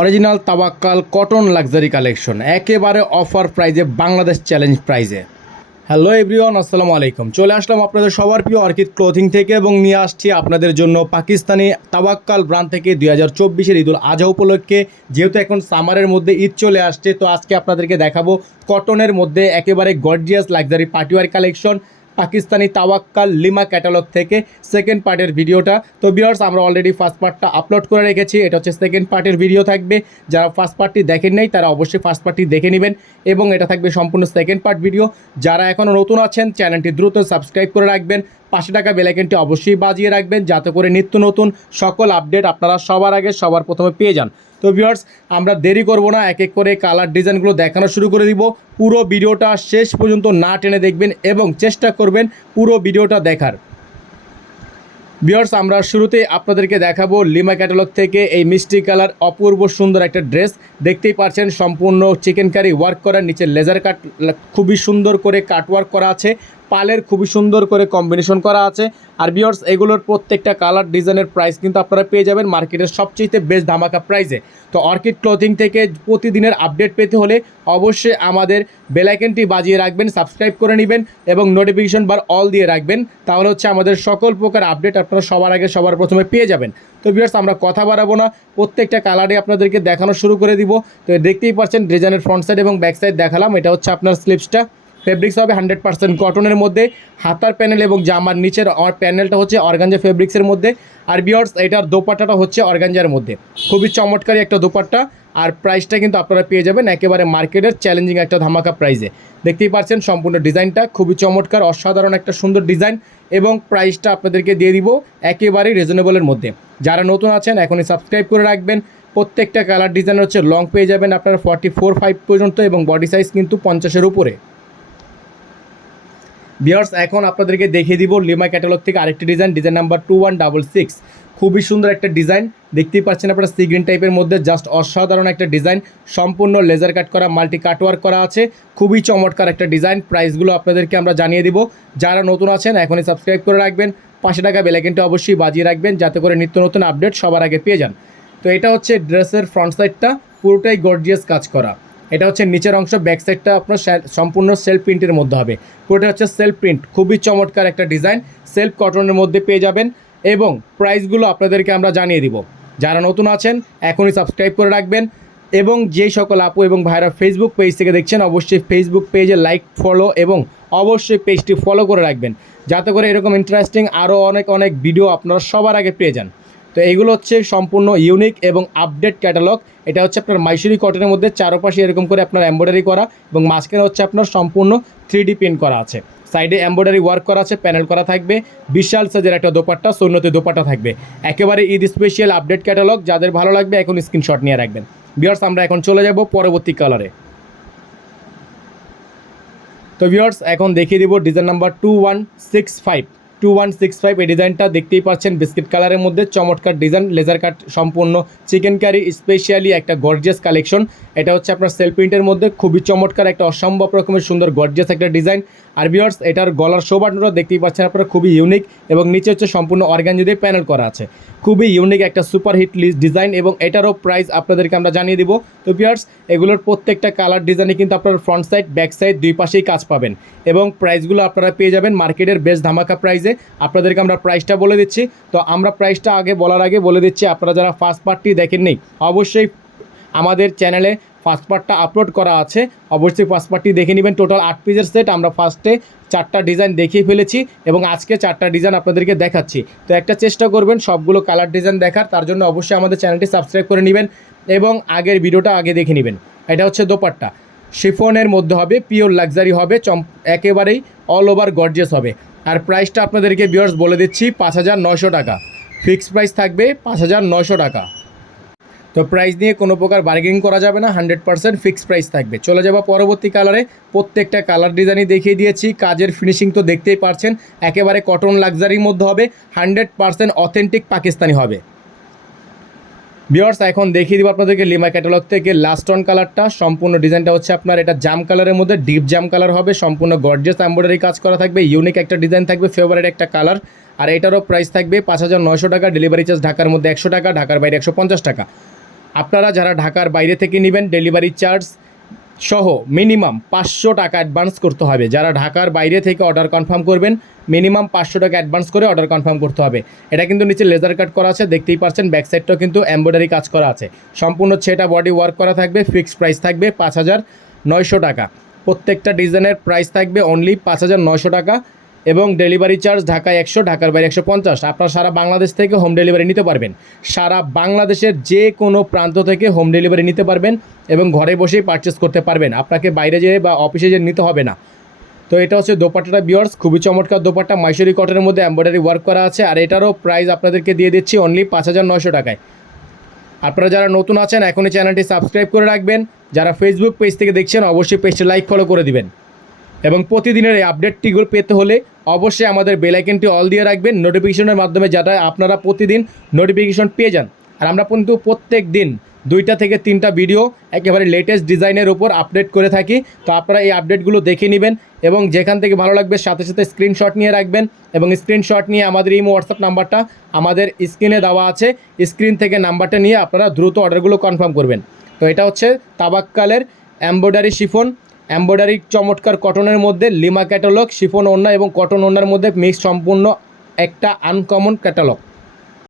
Original তাওয়াক্কাল cotton luxury collection একেবারে offer প্রাইজে Bangladesh challenge প্রাইজে। হ্যালো এভরিওয়ান, আসসালামু আলাইকুম। চলে আসলাম আপনাদের সবার প্রিয় অর্কিড ক্লোথিং থেকে এবং নিয়ে আসছি আপনাদের জন্য পাকিস্তানি তাওয়াক্কাল ব্র্যান্ড থেকে 2024-এর ঈদুল আজহা উপলক্ষে। যেহেতু এখন সামারের মধ্যে ঈদ চলে আসছে, তো আজকে আপনাদেরকে দেখাবো কটনের মধ্যে একেবারে gorgeous luxury party wear collection Pakistani Tawakkal লিমা ক্যাটালগ থেকে সেকেন্ড পার্টের ভিডিওটা। তো ভিউয়ার্স, আমরা অলরেডি ফার্স্ট পার্টটা আপলোড করে রেখেছি, এটা হচ্ছে সেকেন্ড পার্টের ভিডিও থাকবে। যারা ফার্স্ট পার্টটি দেখেন নাই তারা অবশ্যই ফার্স্ট পার্টটি দেখে নেবেন এবং এটা থাকবে সম্পূর্ণ সেকেন্ড পার্ট ভিডিও। যারা এখনও নতুন আছেন চ্যানেলটি দ্রুত সাবস্ক্রাইব করে রাখবেন, পাশে টাকা বেল আইকনটি অবশ্যই বাজিয়ে রাখবেন যাতে করে নিত্য নতুন সকল আপডেট আপনারা সবার আগে সবার প্রথমে পেয়ে যান। তো ভিউয়ার্স, আমরা দেরি করব না, এক এক করে কালার ডিজাইনগুলো দেখানো শুরু করে দিব। পুরো ভিডিওটা শেষ পর্যন্ত না টেনে দেখবেন এবং চেষ্টা করবেন পুরো ভিডিওটা দেখার। ভিউয়ার্স, আমরা শুরুতে আপনাদেরকে দেখাবো লিমা ক্যাটালগ থেকে এই মিষ্টি কালার অপূর্ব সুন্দর একটা ড্রেস। দেখতেই পাচ্ছেন সম্পূর্ণ চিকেন কারি ওয়ার্ক করা, নিচে লেজার কাট খুবই সুন্দর করে কাট ওয়ার্ক করা আছে, পালের খুবই সুন্দর করে কম্বিনেশন করা আছে। আর ভিউয়ার্স, এগুলোর প্রত্যেকটা কালার ডিজাইনের প্রাইস কিন্তু আপনারা পেয়ে যাবেন মার্কেটের সবচেয়ে বেস্ট ধামাকা প্রাইসে। তো অর্কিড ক্লথিং থেকে প্রতিদিনের আপডেট পেতে হলে অবশ্যই আমাদের বেল আইকনটি বাজিয়ে রাখবেন, সাবস্ক্রাইব করে নেবেন এবং নোটিফিকেশন বার অল দিয়ে রাখবেন, তাহলে হচ্ছে আমাদের সকল প্রকার আপডেট আপনারা সবার আগে সবার প্রথমে পেয়ে যাবেন। তো ভিউয়ার্স, আমরা কথা বাড়াবো না, প্রত্যেকটা কালারে আপনাদেরকে দেখানো শুরু করে দিব। তো দেখতেই পাচ্ছেন ডিজাইনের ফ্রন্ট সাইড এবং ব্যাক সাইড দেখালাম। এটা হচ্ছে আপনার স্লিপসটা, ফেব্রিক্স হবে 100% কটনের মধ্যে। হাতার প্যানেল এবং জামার নিচের প্যানেলটা হচ্ছে অর্গানজা ফেব্রিক্সের মধ্যে। আর ভিউয়ার্স, এটার দোপাট্টাটা হচ্ছে অর্গানজার মধ্যে, খুবই চমৎকারী একটা দোপাট্টা। আর প্রাইসটা কিন্তু আপনারা পেয়ে যাবেন একেবারে মার্কেটের চ্যালেঞ্জিং একটা ধামাকা প্রাইসে। দেখতেই পাচ্ছেন সম্পূর্ণ ডিজাইনটা খুবই চমৎকার, অসাধারণ একটা সুন্দর ডিজাইন এবং প্রাইসটা আপনাদেরকে দিয়ে দিব একেবারেই রিজনেবলের মধ্যে। যারা নতুন আছেন এখনই সাবস্ক্রাইব করে রাখবেন। প্রত্যেকটা কালার ডিজাইন হচ্ছে লং পেয়ে যাবেন আপনারা 44-5 পর্যন্ত এবং বডি সাইজ কিন্তু 50-এর উপরে। ভিউয়ার্স, এখন আপনাদেরকে দেখিয়ে দিব লিমা ক্যাটালগ থেকে আরেকটি ডিজাইন নাম্বার 2166। খুবই সুন্দর একটা ডিজাইন, দেখতেই পাচ্ছেন আপনারা সি গ্রিন টাইপের মধ্যে, জাস্ট অসাধারণ একটা ডিজাইন, সম্পূর্ণ লেজার কাট করা, মাল্টি কাটওয়ার্ক করা আছে, খুবই চমৎকার একটা ডিজাইন। প্রাইসগুলো আপনাদেরকে আমরা জানিয়ে দিব। যারা নতুন আছেন এখনই সাবস্ক্রাইব করে রাখবেন, পাশে টাকা বেল আইকনটা অবশ্যই বাজিয়ে রাখবেন যাতে করে নিত্য নতুন আপডেট সবার আগে পেয়ে যান। তো এটা হচ্ছে ড্রেসের ফ্রন্ট সাইডটা, পুরোটাই গর্জিয়াস কাজ করা। এটা হচ্ছে নিচের অংশ, ব্যাক সাইডটা আপনার সম্পূর্ণ সেলফ প্রিন্টের মধ্যে হবে, পুরোটা হচ্ছে সেলফ প্রিন্ট, খুবই চমৎকার একটা ডিজাইন, সেলফ কটনের মধ্যে পেয়ে যাবেন এবং প্রাইসগুলো আপনাদেরকে আমরা জানিয়ে দিব। যারা নতুন আছেন এখনই সাবস্ক্রাইব করে রাখবেন এবং যেই সকল আপু এবং ভাইরা ফেসবুক পেজ থেকে দেখছেন অবশ্যই ফেসবুক পেজে লাইক, ফলো এবং অবশ্যই পেজটি ফলো করে রাখবেন যাতে করে এরকম ইন্টারেস্টিং আরও অনেক ভিডিও আপনারা সবার আগে পেয়ে যান। তো এইগুলো হচ্ছে সম্পূর্ণ ইউনিক এবং আপডেট ক্যাটালগ। এটা হচ্ছে আপনার মাইসুরি কটনের মধ্যে, চারপাশে এরকম করে আপনার এমব্রয়ডারি করা এবং মাঝখানে হচ্ছে আপনার সম্পূর্ণ 3D প্রিন্ট করা আছে, সাইডে এমব্রয়ডারি ওয়ার্ক করা আছে, প্যানেল করা থাকবে, বিশাল সাইজের একটা দোপাট্টা, সুন্নতি দোপাট্টা থাকবে। একেবারে ঈদ স্পেশাল আপডেট ক্যাটালগ, যাদের ভালো লাগবে এখন স্ক্রিনশট নিয়ে রাখবেন। ভিউয়ার্স, আমরা এখন চলে যাব পরবর্তী কালারে। তো ভিউয়ার্স, এখন দেখিয়ে দিব ডিজাইন নাম্বার 2165। এই ডিজাইনটা দেখতেই পাচ্ছেন বিস্কিট কালারের মধ্যে, চমৎকার ডিজাইন, লেজার কাট সম্পূর্ণ চিকেন কারি স্পেশালি একটা গর্জিয়াস কালেকশন। এটা হচ্ছে আপনার সেলফ প্রিন্টের মধ্যে, খুবই চমৎকার একটা অসম্ভব রকমের সুন্দর গর্জিয়াস একটা ডিজাইন। আর ভিউয়ার্স, এটার গলার শোবাটনটা দেখতেই পাচ্ছেন আপনারা, খুবই ইউনিক এবং নিচে হচ্ছে সম্পূর্ণ অর্গানজা দিয়ে প্যানেল করা আছে, খুবই ইউনিক একটা সুপার হিট ডিজাইন এবং এটারও প্রাইস আপনাদেরকে আমরা জানিয়ে দিব। তো ভিউয়ার্স, এগুলোর প্রত্যেকটা কালার ডিজাইনে কিন্তু আপনার ফ্রন্ট সাইড ব্যাক সাইড দুই পাশেই কাজ পাবেন এবং প্রাইসগুলো আপনারা পেয়ে যাবেন মার্কেটের বেস্ট ধামাকা প্রাইসে। আপনাদেরকে আমরা প্রাইসটা বলে দিচ্ছি। তো আমরা প্রাইসটা বলার আগে বলে দিচ্ছি, আপনারা যারা ফার্স্ট পার্টটি দেখেননি অবশ্যই আমাদের চ্যানেলে ফার্স্ট পার্টটা আপলোড করা আছে, অবশ্যই ফার্স্ট পার্টটি দেখে নেবেন। টোটাল 8 পিসের সেট, আমরা ফার্স্টে 4টা ডিজাইন দেখিয়ে ফেলেছি এবং আজকে 4টা ডিজাইন আপনাদেরকে দেখাচ্ছি। তো একটা চেষ্টা করবেন সবগুলো কালার ডিজাইন দেখার, তার জন্য অবশ্যই আমাদের চ্যানেলটি সাবস্ক্রাইব করে নেবেন এবং আগের ভিডিওটা আগে দেখে নেবেন। এটা হচ্ছে দোপাট্টা, শিফনের মধ্যে হবে, পিওর লাক্সারি হবে, একেবারেই অল ওভার গর্জিয়াস হবে। আর প্রাইসটা আপনাদেরকে ভিউয়ার্স বলে দিচ্ছি 5900 টাকা, ফিক্সড প্রাইস থাকবে 5900 টাকা। তো প্রাইস নিয়ে কোনো প্রকার বার্গেনিং করা যাবে না, 100% ফিক্সড প্রাইস থাকবে। চলে যাবো পরবর্তী কালারে। প্রত্যেকটা কালার ডিজাইনই দেখিয়ে দিয়েছি, কাজের ফিনিশিং তো দেখতেই পারছেন, একেবারে কটন লাক্সারির মধ্যে হবে, 100% অথেন্টিক পাকিস্তানি হবে। ভিউয়ার্স, এখন দেখিয়ে দিব আপনাদেরকে লিমা ক্যাটালগ থেকে লাস্ট অন কালারটা। সম্পূর্ণ ডিজাইনটা হচ্ছে আপনার এটা জাম কালারের মধ্যে, ডিপ জাম কালার হবে, সম্পূর্ণ গর্জিয়াস এমব্রয়ডারি কাজ করা থাকবে, ইউনিক একটা ডিজাইন থাকবে, ফেভারিট একটা কালার। আর এটারও প্রাইস থাকবে 5900 টাকা, ডেলিভারি চার্জ ঢাকার মধ্যে 100 টাকা, ঢাকার বাইরে 150 টাকা। আপনারা যারা ঢাকার বাইরে থেকে নেবেন ডেলিভারি চার্জ সহ মিনিমাম 500 টাকা অ্যাডভান্স করতে হবে। যারা ঢাকার বাইরে থেকে অর্ডার কনফার্ম করবেন মিনিমাম 500 টাকা অ্যাডভান্স করে অর্ডার কনফার্ম করতে হবে। এটা কিন্তু নিচে লেজার কাট করা আছে, দেখতেই পাচ্ছেন। ব্যাক সাইডটাও কিন্তু এমব্রয়ডারি কাজ করা আছে। সম্পূর্ণ সেটা বডি ওয়ার্ক করা থাকবে। ফিক্সড প্রাইস থাকবে 5,900 টাকা। প্রত্যেকটা ডিজাইনের প্রাইস থাকবে অনলি 5,900 টাকা এবং ডেলিভারি চার্জ ঢাকায় 100, ঢাকার বাইরে 150। আপনারা সারা বাংলাদেশ থেকে হোম ডেলিভারি নিতে পারবেন। সারা বাংলাদেশের যে কোনো প্রান্ত থেকে হোম ডেলিভারি নিতে পারবেন এবং ঘরে বসেই পারচেস করতে পারবেন। আপনাকে বাইরে যেয়ে বা অফিসে যেয়ে নিতে হবে না। তো এটা হচ্ছে দোপাট্টাটা ভিউয়ার্স, খুবই চমৎকার দোপাট্টা, মাইশরি কটনের মধ্যে এমব্রয়ডারি ওয়ার্ক করা আছে। আর এটারও প্রাইস আপনাদেরকে দিয়ে দিচ্ছি অনলি 5,900 টাকায়। আপনারা যারা নতুন আছেন এখনই চ্যানেলটি সাবস্ক্রাইব করে রাখবেন। যারা ফেসবুক পেজ থেকে দেখছেন অবশ্যই পেজটি লাইক ফলো করে দিবেন এবং প্রতিদিনের এই আপডেটটিগুলো পেতে হলে অবশ্যই আমাদের বেল আইকনটি অল দিয়ে রাখবেন, নোটিফিকেশনের মাধ্যমে যাতে আপনারা প্রতিদিন নোটিফিকেশন পেয়ে যান। আর আমরা কিন্তু প্রত্যেক দিন 2টা থেকে 3টা ভিডিও একেবারে লেটেস্ট ডিজাইনের উপর আপডেট করে থাকি। তো আপনারা এই আপডেটগুলো দেখে নেবেন এবং যেখান থেকে ভালো লাগবে সাথে সাথে স্ক্রিনশট নিয়ে রাখবেন এবং স্ক্রিনশট নিয়ে আমাদের এই হোয়াটসঅ্যাপ নাম্বারটা আমাদের স্ক্রিনে দেওয়া আছে, স্ক্রিন থেকে নাম্বারটা নিয়ে আপনারা দ্রুত অর্ডারগুলো কনফার্ম করবেন। তো এটা হচ্ছে তাবাক্কালের এমব্রয়ডারি শিফন, এমব্রয়ডারি চমৎকার কটনের মধ্যে লিমা ক্যাটালগ, শিফন ওড়না এবং কটন ওড়নার মধ্যে মিক্স সম্পূর্ণ একটা আনকমন ক্যাটালগ।